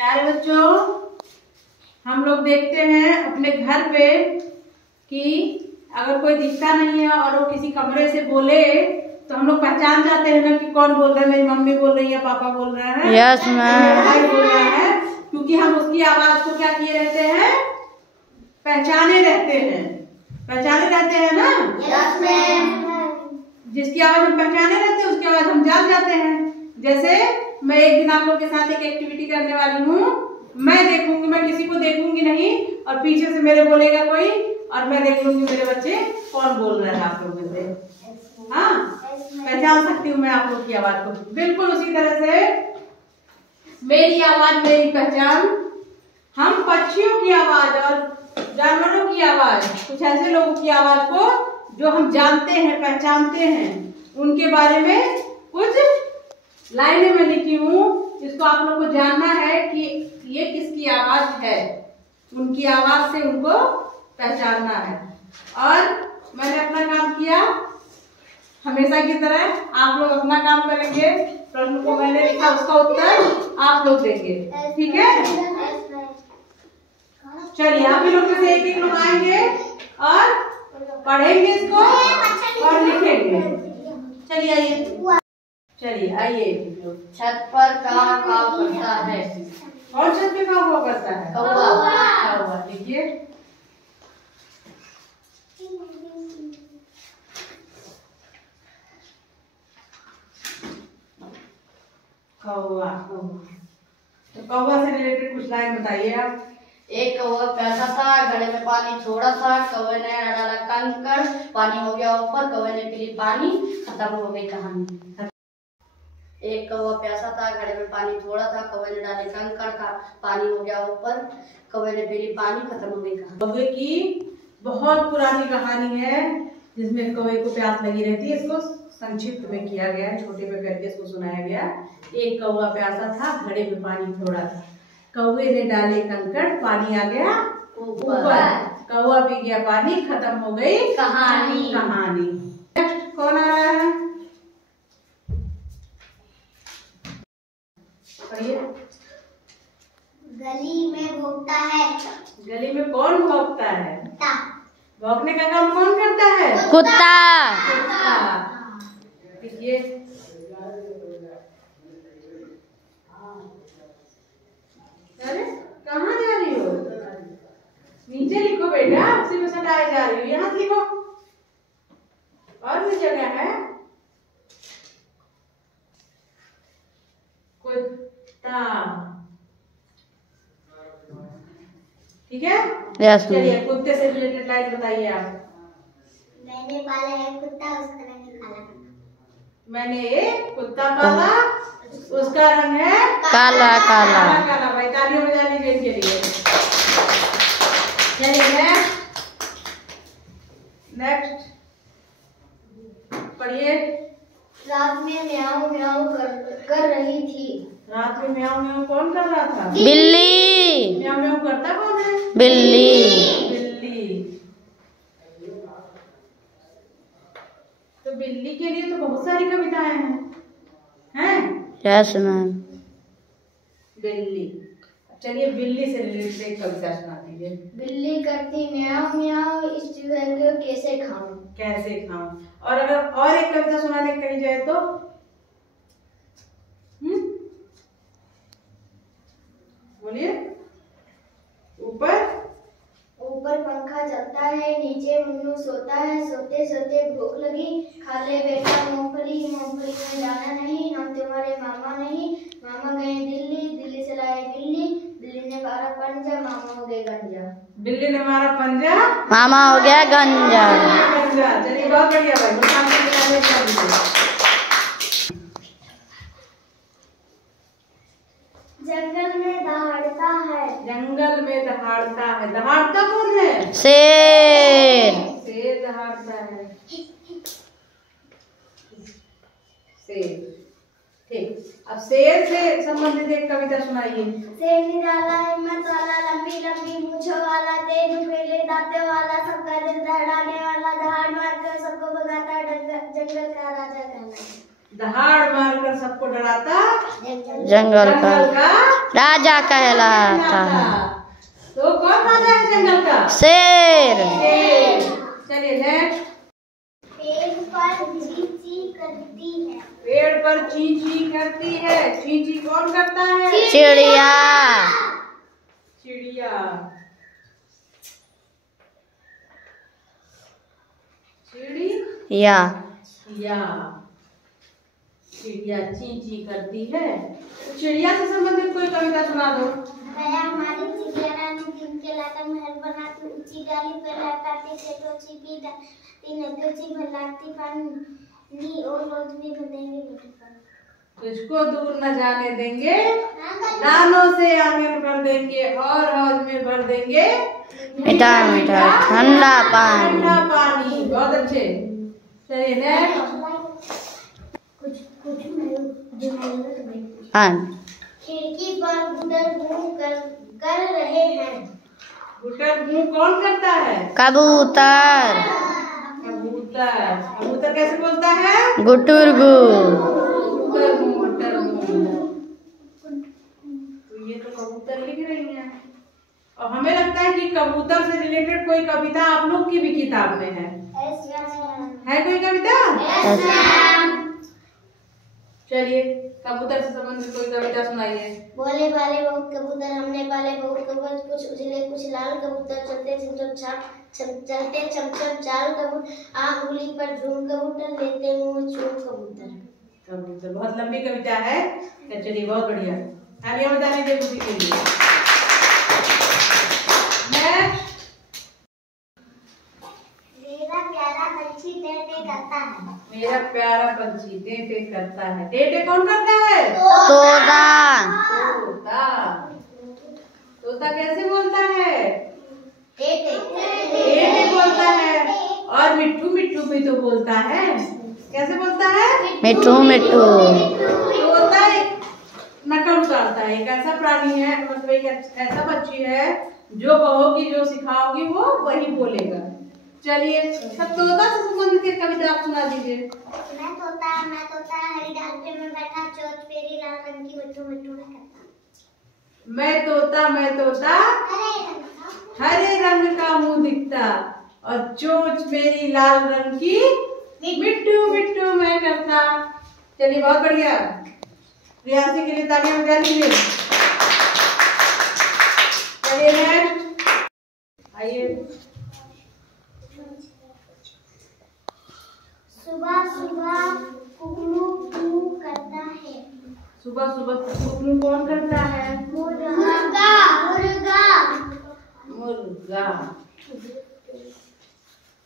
प्यारे बच्चों, हम लोग देखते हैं अपने घर पे कि अगर कोई दिखता नहीं है और वो किसी कमरे से बोले तो हम लोग पहचान जाते हैं ना कि कौन बोल रहा है। मेरी मम्मी बोल रही है, पापा बोल रहे हैं, यस मैम, भाई बोल रहा है, क्योंकि हम उसकी आवाज को क्या किए रहते हैं, पहचाने रहते हैं। पहचाने रहते हैं ना? Yes ma'am. जिसकी आवाज हम पहचाने रहते हैं उसकी आवाज हम जान जाते हैं। जैसे मैं एक दिन आप लोग के साथ एक एक्टिविटी करने वाली हूँ। मैं देखूंगी, मैं किसी को देखूंगी नहीं और पीछे से मेरे बोलेगा कोई और मैं देख लूंगी मेरे बच्चे कौन बोल रहे हैं आप लोग में से। हाँ, पहचान सकती हूँ मैं आप लोग की आवाज को। बिल्कुल उसी तरह से मेरी आवाज मेरी पहचान। हम पक्षियों की आवाज और जानवरों की आवाज, कुछ ऐसे लोगों की आवाज को जो हम जानते हैं, पहचानते हैं, उनके बारे में कुछ लाइनें मैं लिखी हूँ। इसको आप लोग को जानना है कि ये किसकी आवाज है, उनकी आवाज से उनको पहचानना है। और मैंने अपना काम किया, हमेशा की तरह आप लोग अपना काम करेंगे। प्रश्न को मैंने लिखा, उसका उत्तर आप लोग देंगे, ठीक है? चलिए, आप लोग में से एक लोग आएंगे और पढ़ेंगे इसको और लिखेंगे। चलिए आइए, चलिए आइए। छत पर काव काव करता है। और छत पे काव करता है? कौवा। लिखिए। कौवा। तो कौवा से रिलेटेड कुछ लाइन बताइए आप। एक कौवा प्यासा था, घड़े में पानी थोड़ा था, कौवे ने डाला कंकड़, पानी हो गया ऊपर, कौवे ने पी पानी, खत्म हो गई कहानी। एक कौवा प्यासा था, घड़े में पानी थोड़ा था, कौवे ने डाले कंकड़, पानी हो गया ऊपर, कौवे ने पी पानी, खत्म हो गई कहानी। कौवे की बहुत पुरानी कहानी है जिसमें कौवे को प्यास लगी रहती है। इसको संक्षिप्त में किया गया है, छोटे में करके इसको सुनाया गया। एक कौवा प्यासा था, घड़े में पानी थोड़ा था, कौवे ने डाले कंकड़, पानी आ गया ऊपर, कौवा पी गया पानी, खत्म हो गई कहानी। नेक्स्ट कौन आ रहा है? गली में भौंकता है। गली में कौन भौंकता है? भौंकने का काम कौन करता है? कुत्ता। देखिए, अरे कहाँ जा रही हो? नीचे लिखो बेटा, उसी में सटाए जा रही हो, यहाँ लिखो। और भी जगह है। कुत्ता, ठीक है? यस। चलिए, कुत्ते से रिलेटेड लाइन बताइए आप। मैंने पाला है कुत्ता, उसका रंग काला। मैंने एक कुत्ता पाला, उसका रंग है काला काला। काला। भाई तालियां बजानी गेम के लिए। चलिए नेक्स्ट पढ़िए। रात में म्याऊं म्याऊं कर रही थी। रात में म्याऊं म्याऊं कौन कर रहा था? बिल्ली। म्याऊं म्याऊं करता कौन है? बिल्ली। तो बिल्ली के लिए तो बहुत सारी कविताएं हैं। Yes ma'am. बिल्ली। चलिए, बिल्ली से रिलेटेड एक कविता सुना दीजिए। बिल्ली करती म्याऊं म्याऊं, इस चूहे को कैसे खाऊं? कैसे खाऊं? और अगर और एक कविता सुनाने कही जाए तो बोलिए। ऊपर पंखा चलता है, नीचे मुन्नू सोता है, सोते सोते भूख लगी, खा ले बेटा मूंगफली, मूंगफली में दाना नहीं, हम तुम्हारे मामा नहीं, मामा गए दिल्ली, दिल्ली से लाए बिल्ली, बिल्ली ने मारा पंजा, मामा हो गए गंजा। बिल्ली ने मारा पंजा, मामा हो गया गंजा। चलिए, बहुत बढ़िया भाई। जंगल में दहाड़ता है। जंगल में दहाड़ता है। दहाड़ता कौन है? शेर। शेर दहाड़ता है। शेर, ठीक। अब शेर से संबंधित एक कविता सुनाइए। शेर निराला, हिम्मत वाला, लंबी लंबी मूंछों वाला, तेज नुकीले दांतों वाला, सबका दिल दहड़ाने वाला, दहाड़ मार कर सबको भगाता, जंगल का राजा कहलाता। दहाड़ मारकर सबको डराता जंगल का राजा कहलाता है। तो कौन राजा है जंगल का? शेर। चलिए नेक्स्ट। पेड़ पर ची ची करती है। पेड़ पर ची ची करती है। ची ची कौन करता है? चिड़िया। चिड़िया। या चिड़िया ची ची करती है। तो चिड़िया से संबंधित कोई कविता सुना दो। गया हमारी चिड़िया रानी दिन के लाता महल बनाती ऊंची डाली पर लटाती खेतों की तीन नदियों भरलाती पानी और रोज भी भरेंगे बेटी पानी। तुझको दूर न जाने देंगे, दानों से आंगन भर देंगे और हौज में भर देंगे मीठा मीठा ठंडा पानी। ठंडा पानी। बहुत अच्छे। चलिए नेक्स्ट। खिड़की पर गुटर घूम कर रहे हैं। गुटर घूम कौन करता है? कबूतर। कबूतर। कबूतर कैसे बोलता है? गुटुरगु। गुटर घूम गुटर घूम। तो ये तो कबूतर लिख रही हैं और हमें लगता है कि कबूतर से रिलेटेड कोई कविता आप लोग की भी किताब में है कोई कविता? चलिए कबूतर से संबंधित कोई कविता सुनाइए। बोले वाले बहुत कबूतर हमने पाले बहुत कबूतर कुछ उजले कुछ लाल कबूतर चलते चमचम चाल कबूतर आंगुली पर झूम कबूतर लेते मुंह चूम कबूतर। कबूतर बहुत लंबी कविता है। चलिए बहुत बढ़िया। तालियां बजा लीजिए खुशी के लिए। मेरा प्यारा पंछी टे टे करता है। मेरा प्यारा पंछी टे टे करता है। टे टे कौन करता है? तोता। तोता। तोता कैसे बोलता है? टे टे बोलता है। और मिट्ठू मिट्ठू भी तो बोलता है। कैसे बोलता है? मिट्ठू मिट्ठू। तोता एक नकल उतारता है। एक ऐसा प्राणी है, मतलब एक ऐसा पक्षी है जो कहोगी जो सिखाओगी वो वही बोलेगा। चलिए सब तोता से संबंधित एक कविता आप सुना दीजिए। मैं तोता हरी डाल पे मैं बैठा चोंच मेरी लाल रंग की मिट्ठू मिट्ठू मैं करता। मैं तोता हरे रंग का मुंह दिखता और चोंच मेरी लाल रंग की मिट्टू मिट्टू मैं करता। चलिए बहुत बढ़िया। प्रियांशी के लिए तालियां बजा लीजिए। चलिए नेक्स्ट आइए। सुबह सुबह कुकड़ू कू करता है। सुबह सुबह कुकड़ू कौन करता है? मुर्गा मुर्गा मुर्गा।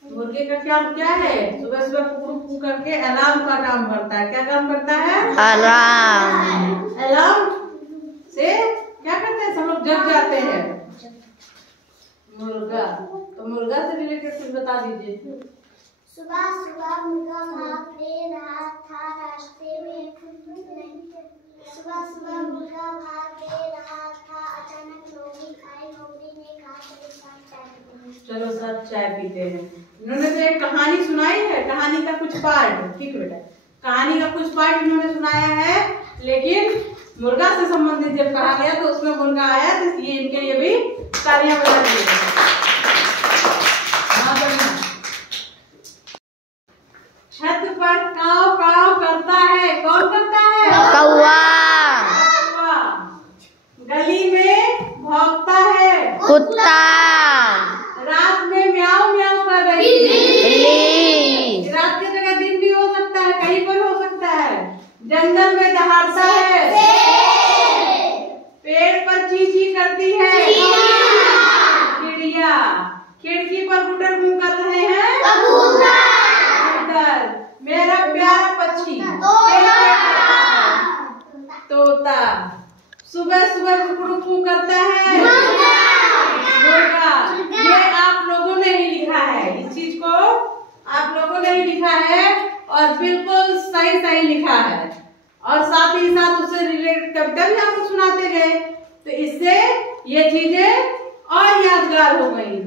मुर्गे का क्या क्या है? सुबह सुबह कुकड़ू कू करके अलार्म का काम करता है। क्या काम करता है? अलार्म। अलार्म से क्या करते हैं? सब लोग जग जाते हैं। मुर्गा। तो मुर्गा से रिलेटेड कुछ बता दीजिए। सुबह सुबह मुर्गा भाग रहा था रास्ते में। सुबह सुबह मुर्गा भाग रहा था अचानक लोमड़ी आई। लोमड़ी ने कहा चलो साथ चाय पीते हैं। चलो सब चाय पीते हैं। इन्होंने तो एक कहानी सुनाई है। कहानी का कुछ पार्ट, ठीक बेटा, कहानी का कुछ पार्ट इन्होंने सुनाया है। लेकिन मुर्गा से संबंधित जब कहा गया तो उसमें मुर्गा आया, तो इसलिए इनके लिए भी तालियां बजा दीजिए। छत पर काव काव करता है। कौन करता है? कौवा। गली में भौंकता है कुत्ता। रात में म्याऊ म्याऊ कर रही बिल्ली। रात की जगह दिन भी हो सकता है, कहीं पर हो सकता है। जंगल में दहाड़ता है। पेड़ पर ची ची करती है चिड़िया। खिड़की पर गुटर घूम कर रहे हैं कबूतर। मेरा प्यारा पक्षी तोता। सुबह सुबह कुकड़ू करता है मुर्गा। ये आप लोगों ने ही लिखा है। इस चीज को आप लोगों ने ही लिखा है और बिल्कुल सही सही लिखा है। और साथ ही साथ उससे रिलेटेड कविता भी आप लोग सुनाते गए, तो इससे ये चीजें और यादगार हो गई।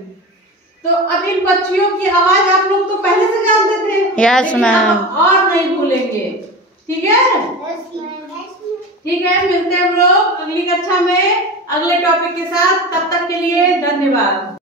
तो अब इन पक्षियों की आवाज आप लोग तो पहले से जानते थे। Yes ma'am. और नहीं भूलेंगे। ठीक है, ठीक है। मिलते हैं हम लोग अगली कक्षा में अगले टॉपिक के साथ। तब तक के लिए धन्यवाद।